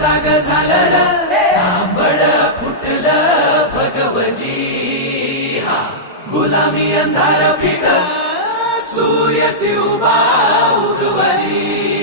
जाग झालं र तांबड फुटलं भगवजी हा गुलामी अंधार फिट सूर्य उभा उगवजी